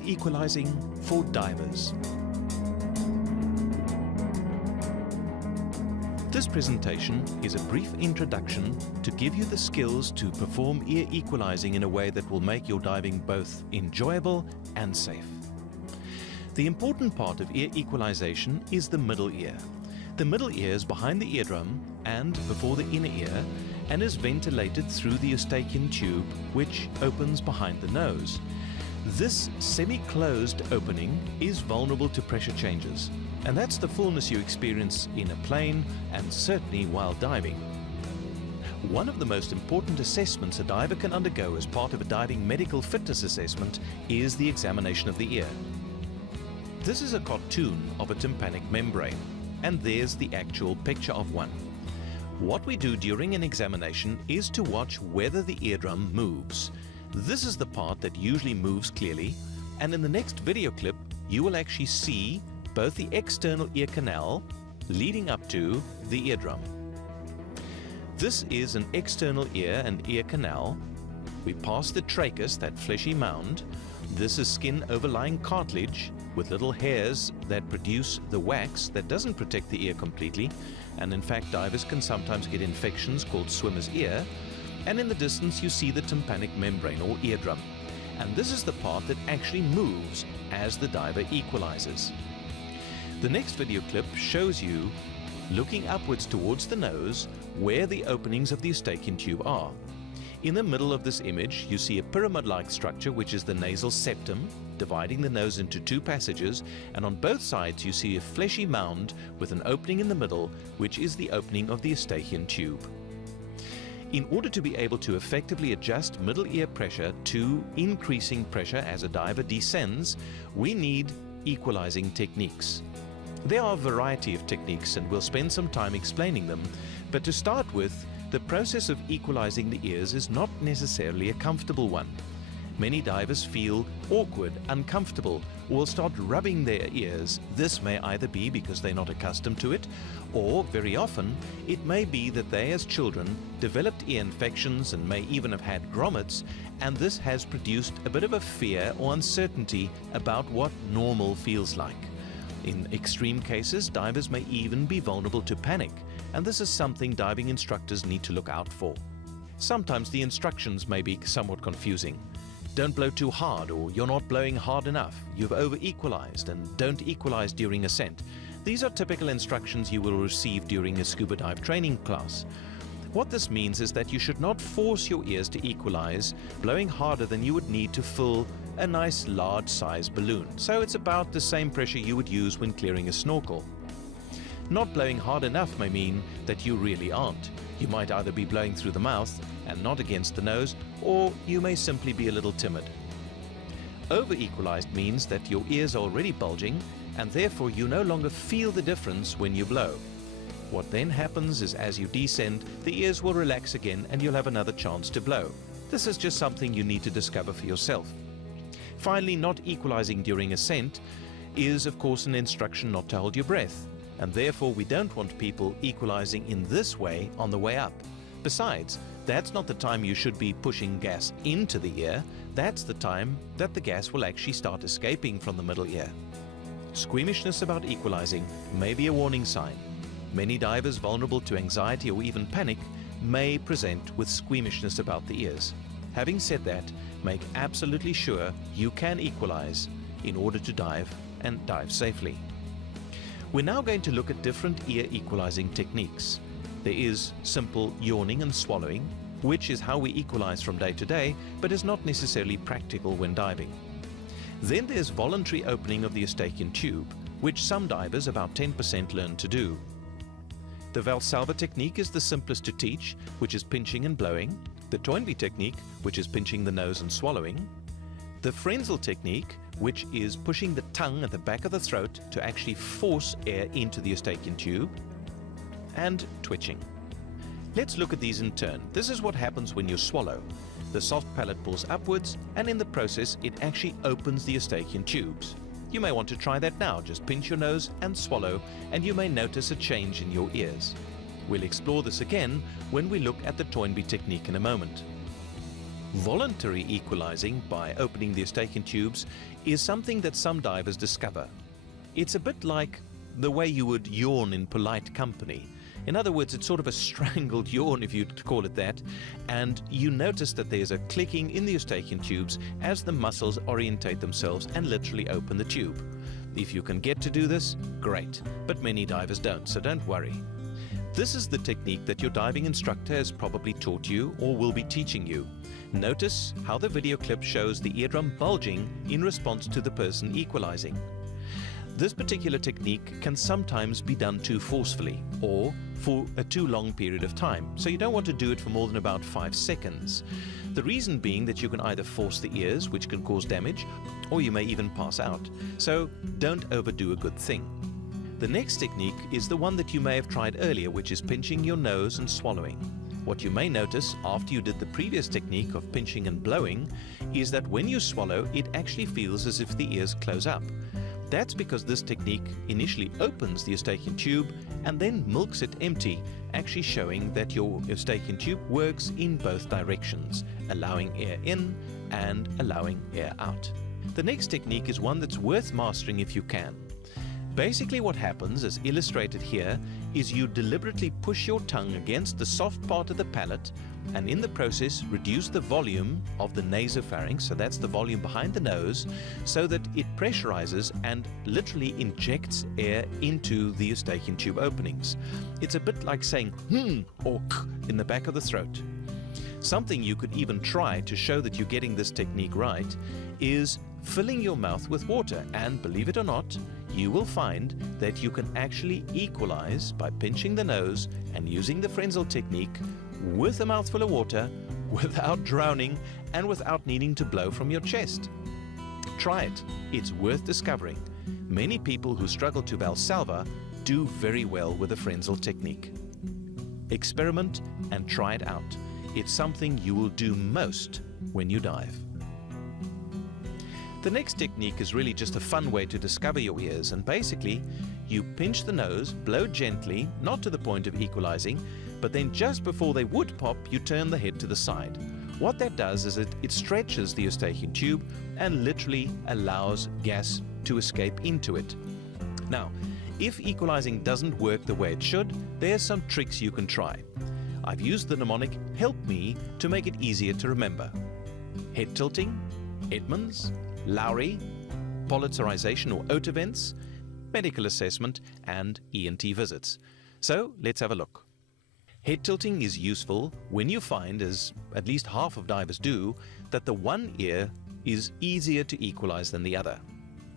ear equalizing for divers. This presentation is a brief introduction to give you the skills to perform ear equalizing in a way that will make your diving both enjoyable and safe. The important part of ear equalization is the middle ear. The middle ear is behind the eardrum and before the inner ear and is ventilated through the Eustachian tube, which opens behind the nose. This semi-closed opening is vulnerable to pressure changes, and that's the fullness you experience in a plane and certainly while diving. One of the most important assessments a diver can undergo as part of a diving medical fitness assessment is the examination of the ear. This is a cartoon of a tympanic membrane, and there's the actual picture of one. What we do during an examination is to watch whether the eardrum moves. This is the part that usually moves clearly, and in the next video clip you will actually see both the external ear canal leading up to the eardrum. This is an external ear and ear canal. We pass the trachea, that fleshy mound. This is skin overlying cartilage with little hairs that produce the wax that doesn't protect the ear completely, and in fact divers can sometimes get infections called swimmer's ear. And in the distance you see the tympanic membrane or eardrum, and this is the part that actually moves as the diver equalizes. The next video clip shows you looking upwards towards the nose where the openings of the Eustachian tube are. In the middle of this image you see a pyramid-like structure, which is the nasal septum, dividing the nose into two passages, and on both sides you see a fleshy mound with an opening in the middle, which is the opening of the Eustachian tube. In order to be able to effectively adjust middle ear pressure to increasing pressure as a diver descends, we need equalizing techniques. There are a variety of techniques, and we'll spend some time explaining them, but to start with, the process of equalizing the ears is not necessarily a comfortable one. Many divers feel awkward, uncomfortable, or will start rubbing their ears. This may either be because they're not accustomed to it, or very often it may be that they as children developed ear infections and may even have had grommets, and this has produced a bit of a fear or uncertainty about what normal feels like. In extreme cases, divers may even be vulnerable to panic, and this is something diving instructors need to look out for. Sometimes the instructions may be somewhat confusing. Don't blow too hard, or you're not blowing hard enough, you've over-equalized, and don't equalize during ascent. These are typical instructions you will receive during a scuba dive training class. What this means is that you should not force your ears to equalize, blowing harder than you would need to fill a nice large size balloon. So it's about the same pressure you would use when clearing a snorkel. Not blowing hard enough may mean that you really aren't. You might either be blowing through the mouth and not against the nose, or you may simply be a little timid. Over-equalized means that your ears are already bulging, and therefore you no longer feel the difference when you blow. What then happens is, as you descend, the ears will relax again and you'll have another chance to blow. This is just something you need to discover for yourself. Finally, not equalizing during ascent is of course an instruction not to hold your breath, and therefore we don't want people equalizing in this way on the way up. Besides, that's not the time you should be pushing gas into the ear. That's the time that the gas will actually start escaping from the middle ear. Squeamishness about equalizing may be a warning sign. Many divers vulnerable to anxiety or even panic may present with squeamishness about the ears. Having said that, make absolutely sure you can equalize in order to dive and dive safely. We're now going to look at different ear equalizing techniques. There is simple yawning and swallowing, which is how we equalize from day to day, but is not necessarily practical when diving. Then there's voluntary opening of the Eustachian tube, which some divers, about 10%, learn to do. The Valsalva technique is the simplest to teach, which is pinching and blowing. The Toynbee technique, which is pinching the nose and swallowing. The Frenzel technique, which is pushing the tongue at the back of the throat to actually force air into the Eustachian tube. And twitching. Let's look at these in turn. This is what happens when you swallow. The soft palate pulls upwards, and in the process it actually opens the Eustachian tubes. You may want to try that now. Just pinch your nose and swallow, and you may notice a change in your ears. We'll explore this again when we look at the Toynbee technique in a moment. Voluntary equalizing by opening the eustachian tubes is something that some divers discover. It's a bit like the way you would yawn in polite company. In other words, it's sort of a strangled yawn, if you'd call it that, and you notice that there's a clicking in the eustachian tubes as the muscles orientate themselves and literally open the tube. If you can get to do this, great, but many divers don't, so don't worry. This is the technique that your diving instructor has probably taught you or will be teaching you. Notice how the video clip shows the eardrum bulging in response to the person equalizing. This particular technique can sometimes be done too forcefully or for a too long period of time, so you don't want to do it for more than about 5 seconds. The reason being that you can either force the ears, which can cause damage, or you may even pass out. So don't overdo a good thing. The next technique is the one that you may have tried earlier, which is pinching your nose and swallowing. What you may notice after you did the previous technique of pinching and blowing is that when you swallow, it actually feels as if the ears close up. That's because this technique initially opens the eustachian tube and then milks it empty, actually showing that your eustachian tube works in both directions, allowing air in and allowing air out. The next technique is one that's worth mastering if you can. Basically what happens, as illustrated here, is you deliberately push your tongue against the soft part of the palate and in the process reduce the volume of the nasopharynx, so that's the volume behind the nose, so that it pressurizes and literally injects air into the eustachian tube openings. It's a bit like saying or k in the back of the throat. Something you could even try to show that you're getting this technique right is filling your mouth with water, and believe it or not, you will find that you can actually equalize by pinching the nose and using the Frenzel technique with a mouthful of water without drowning and without needing to blow from your chest. Try it. It's worth discovering. Many people who struggle to Valsalva do very well with the Frenzel technique. Experiment and try it out. It's something you will do most when you dive. The next technique is really just a fun way to discover your ears, and basically you pinch the nose, blow gently, not to the point of equalizing, but then just before they would pop, you turn the head to the side. What that does is it stretches the eustachian tube and literally allows gas to escape into it. Now, if equalizing doesn't work the way it should, there's some tricks you can try. I've used the mnemonic "Help Me" to make it easier to remember. Head tilting, Edmonds, Lowry, polarizeration or OAT events, medical assessment, and ENT visits. So let's have a look. Head tilting is useful when you find, as at least half of divers do, that the one ear is easier to equalize than the other.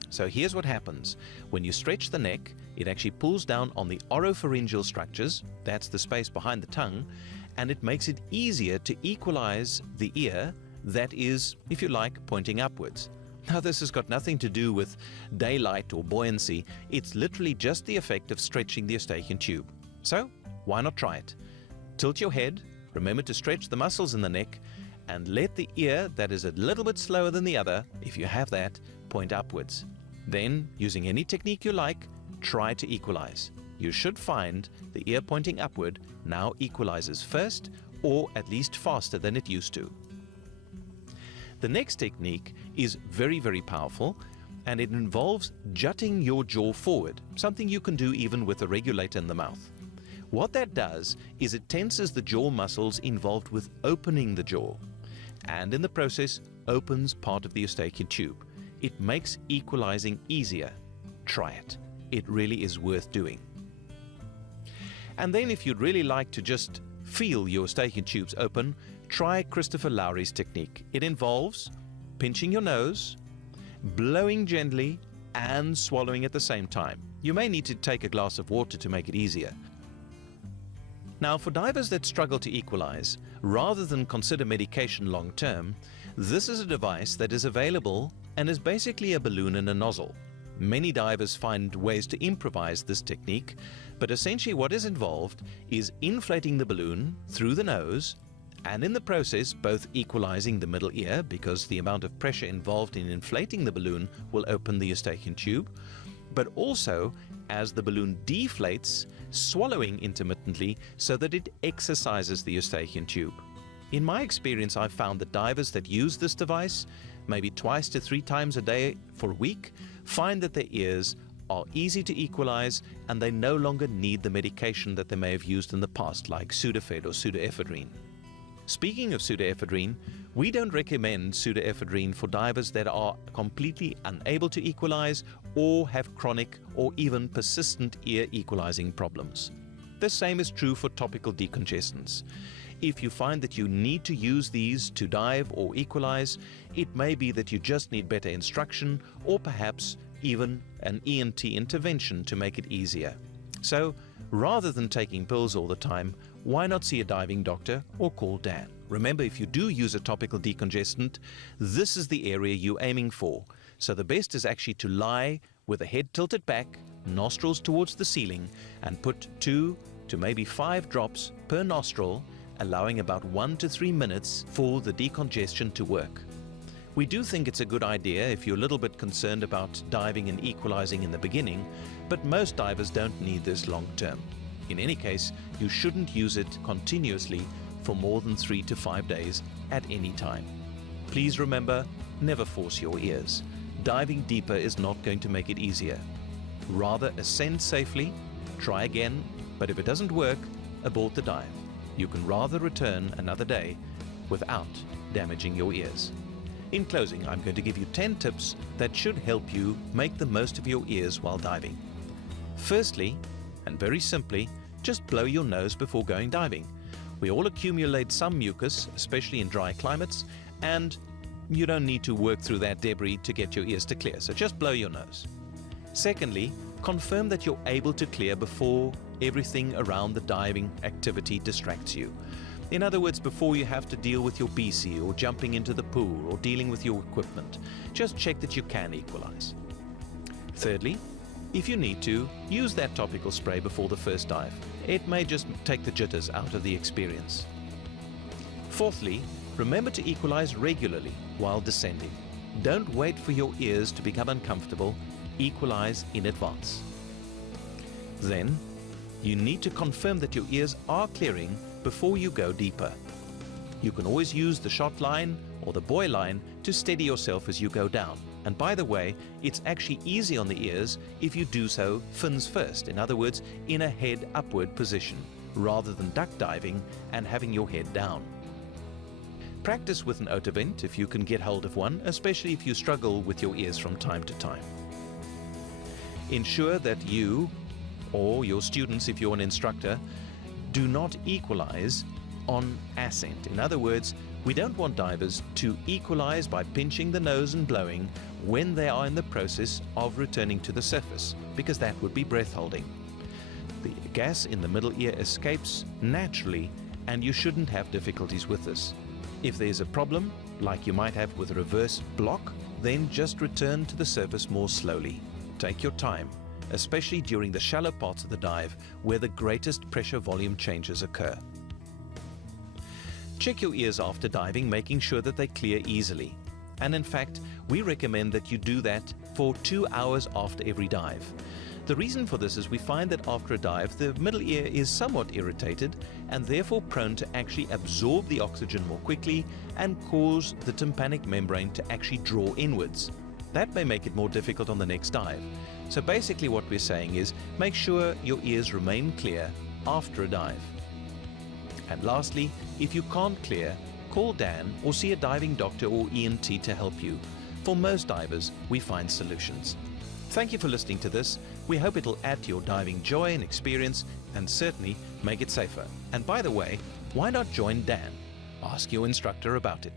So here's what happens. When you stretch the neck, it actually pulls down on the oropharyngeal structures, that's the space behind the tongue, and it makes it easier to equalize the ear that is, if you like, pointing upwards. Now, this has got nothing to do with daylight or buoyancy. It's literally just the effect of stretching the eustachian tube. So, why not try it? Tilt your head, remember to stretch the muscles in the neck, and let the ear that is a little bit slower than the other, if you have that, point upwards. Then, using any technique you like, try to equalize. You should find the ear pointing upward now equalizes first, or at least faster than it used to. The next technique is very, very powerful, and it involves jutting your jaw forward, something you can do even with a regulator in the mouth. What that does is it tenses the jaw muscles involved with opening the jaw, and in the process opens part of the eustachian tube. It makes equalizing easier. Try it. It really is worth doing. And then if you'd really like to just feel your eustachian tubes open, try Christopher Lowry's technique. It involves pinching your nose, blowing gently, and swallowing at the same time. You may need to take a glass of water to make it easier. Now, for divers that struggle to equalize, rather than consider medication long term, this is a device that is available and is basically a balloon and a nozzle. Many divers find ways to improvise this technique, but essentially what is involved is inflating the balloon through the nose, and in the process both equalizing the middle ear, because the amount of pressure involved in inflating the balloon will open the eustachian tube, but also, as the balloon deflates, swallowing intermittently so that it exercises the eustachian tube. In my experience, I've found that divers that use this device, maybe 2 to 3 times a day for a week, find that their ears are easy to equalize and they no longer need the medication that they may have used in the past, like Sudafed or pseudoephedrine. Speaking of pseudoephedrine, we don't recommend pseudoephedrine for divers that are completely unable to equalize or have chronic or even persistent ear equalizing problems. The same is true for topical decongestants. If you find that you need to use these to dive or equalize, it may be that you just need better instruction or perhaps even an ENT intervention to make it easier. So, rather than taking pills all the time, why not see a diving doctor or call Dan? Remember, if you do use a topical decongestant, this is the area you're aiming for. So the best is actually to lie with the head tilted back, nostrils towards the ceiling, and put 2 to maybe 5 drops per nostril, allowing about 1 to 3 minutes for the decongestion to work. We do think it's a good idea if you're a little bit concerned about diving and equalizing in the beginning, but most divers don't need this long term. In any case, you shouldn't use it continuously for more than 3 to 5 days at any time. Please remember, never force your ears. Diving deeper is not going to make it easier. Rather ascend safely, try again, but if it doesn't work, abort the dive. You can rather return another day without damaging your ears. In closing, I'm going to give you 10 tips that should help you make the most of your ears while diving. Firstly, and very simply, just blow your nose before going diving. We all accumulate some mucus, especially in dry climates, and you don't need to work through that debris to get your ears to clear, so just blow your nose. Secondly, confirm that you're able to clear before everything around the diving activity distracts you. In other words, before you have to deal with your BC or jumping into the pool or dealing with your equipment, just check that you can equalize. Thirdly, if you need to, use that topical spray before the first dive. It may just take the jitters out of the experience. Fourthly, remember to equalize regularly while descending. Don't wait for your ears to become uncomfortable. Equalize in advance. Then, you need to confirm that your ears are clearing before you go deeper. You can always use the shot line or the buoy line to steady yourself as you go down. And by the way, it's actually easy on the ears if you do so fins first, in other words, in a head upward position, rather than duck diving and having your head down. Practice with an otavent if you can get hold of one, especially if you struggle with your ears from time to time. Ensure that you, or your students if you're an instructor, do not equalize on ascent. In other words, we don't want divers to equalize by pinching the nose and blowing when they are in the process of returning to the surface, because that would be breath holding. The gas in the middle ear escapes naturally, and you shouldn't have difficulties with this. If there's a problem, like you might have with a reverse block, then just return to the surface more slowly. Take your time, especially during the shallow parts of the dive where the greatest pressure volume changes occur. Check your ears after diving, making sure that they clear easily. And in fact, we recommend that you do that for 2 hours after every dive. The reason for this is we find that after a dive, the middle ear is somewhat irritated and therefore prone to actually absorb the oxygen more quickly and cause the tympanic membrane to actually draw inwards. That may make it more difficult on the next dive. So basically what we're saying is make sure your ears remain clear after a dive. And lastly, if you can't clear, call Dan or see a diving doctor or ENT to help you. For most divers, we find solutions. Thank you for listening to this. We hope it'll add to your diving joy and experience and certainly make it safer. And by the way, why not join Dan? Ask your instructor about it.